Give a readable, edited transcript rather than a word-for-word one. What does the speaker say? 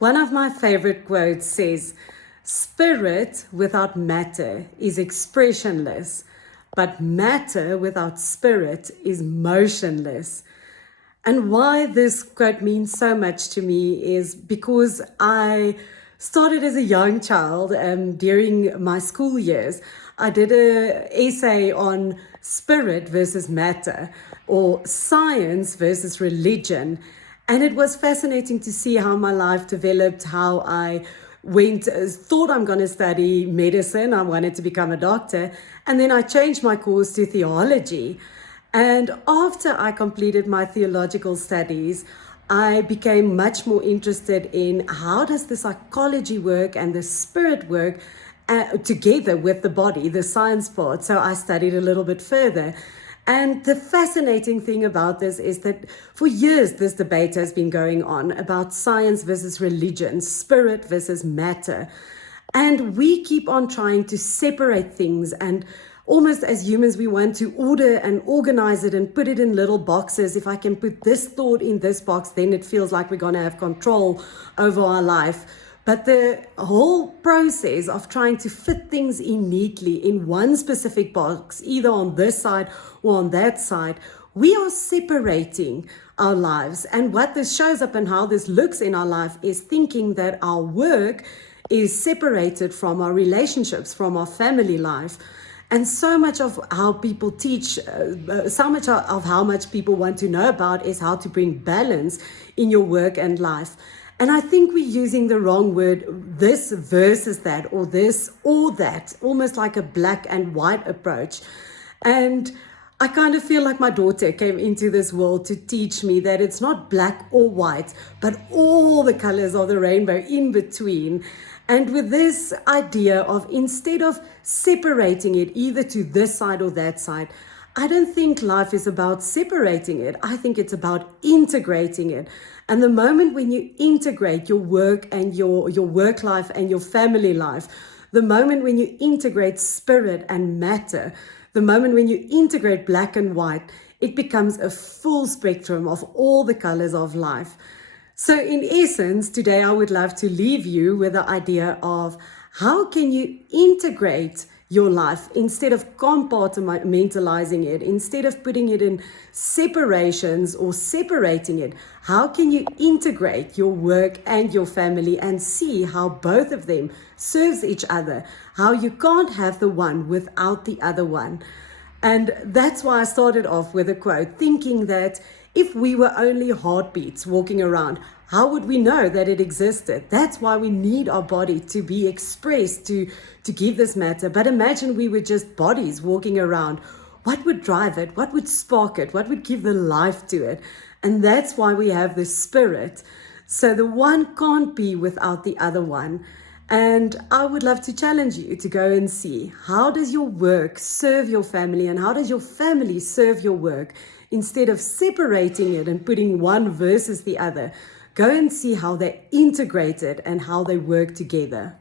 One of my favorite quotes says, "Spirit without matter is expressionless, but matter without spirit is motionless." And why this quote means so much to me is because I started as a young child during my school years. I did an essay on spirit versus matter, or science versus religion. And it was fascinating to see how my life developed, how I thought I'm going to study medicine. I wanted to become a doctor. And then I changed my course to theology. And after I completed my theological studies, I became much more interested in how does the psychology work and the spirit work together with the body, the science part. So I studied a little bit further. And the fascinating thing about this is that for years this debate has been going on about science versus religion, spirit versus matter. And we keep on trying to separate things, and almost as humans, we want to order and organize it and put it in little boxes. If I can put this thought in this box, then it feels like we're going to have control over our life. But the whole process of trying to fit things in neatly in one specific box, either on this side or on that side, we are separating our lives. And what this shows up and how this looks in our life is thinking that our work is separated from our relationships, from our family life. And so much of how people teach, so much of how much people want to know about is how to bring balance in your work and life. And I think we're using the wrong word, this versus that, or this or that, almost like a black and white approach. And I kind of feel like my daughter came into this world to teach me that it's not black or white, but all the colors of the rainbow in between. And with this idea of, instead of separating it either to this side or that side, I don't think life is about separating it. I think it's about integrating it. And the moment when you integrate your work and your work life and your family life, the moment when you integrate spirit and matter, the moment when you integrate black and white, it becomes a full spectrum of all the colors of life. So in essence, today I would love to leave you with the idea of how can you integrate your life instead of compartmentalizing it, instead of putting it in separations or separating it. How can you integrate your work and your family and see how both of them serves each other, how you can't have the one without the other one. And that's why I started off with a quote, thinking that if we were only heartbeats walking around, how would we know that it existed? That's why we need our body to be expressed, to give this matter. But imagine we were just bodies walking around. What would drive it? What would spark it? What would give the life to it? And that's why we have the spirit. So the one can't be without the other one. And I would love to challenge you to go and see, how does your work serve your family, and how does your family serve your work? Instead of separating it and putting one versus the other, go and see how they're integrated and how they work together.